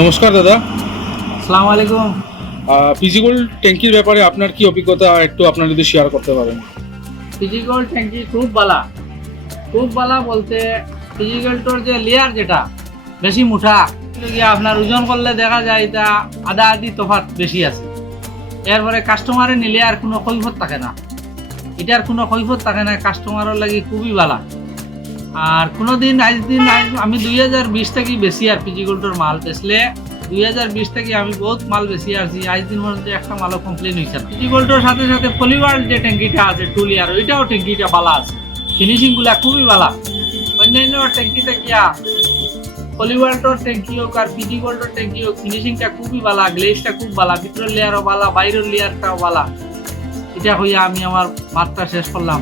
নমস্কার দাদা। আসসালামু আলাইকুম। ফিজিক্যাল ট্যাঙ্কির ব্যাপারে আপনার কি অভিজ্ঞতা একটু আপনার যদি শেয়ার করতে পারেন। ফিজিক্যাল ট্যাঙ্কি খুব বালা বলতে ফিজিক্যালটোর যে লেয়ার যেটা বেশি মুঠা, যদি আপনার ওজন করলে দেখা যায় এটা আধা আধি তফাৎ বেশি আছে। এরপরে কাস্টমারে নিলে আর কোনো কৈফত থাকে না, এটার কোনো কৈফত থাকে না, কাস্টমারের লাগি খুবই বালা। আর কোনোদিন আজ আমি 2020 থেকে বেশি আর ফিজিক্যালটোর মাল বেচলে 2020 থেকে আমি বহুত মাল বেশি আসছি, আজ দিন পর্যন্ত একটা মালও কমপ্লেন হয়েছে না। ফিজিক্যালটোর সাথে সাথে পলিওয়ার্ল্ড যে ট্যাঙ্কিটা আছে টুলিয়ার, ওইটাও ট্যাঙ্কিটা বালা আছে, ফিনিশিং গুলা খুবই বালা। অন্যান্য ট্যাঙ্কিতে গিয়া পলিওয়ার্ল্ডর ট্যাঙ্কি হোক আর ফিজিক্যালটোর ট্যাঙ্কি হোক, ফিনিশিংটা খুবই বালা, গ্লেজটা খুব বালা, ভিতরের লেয়ারও বালা, বাইরের লেয়ারটাও বালা। এটা হইয়া আমি আমার মাত্রা শেষ করলাম।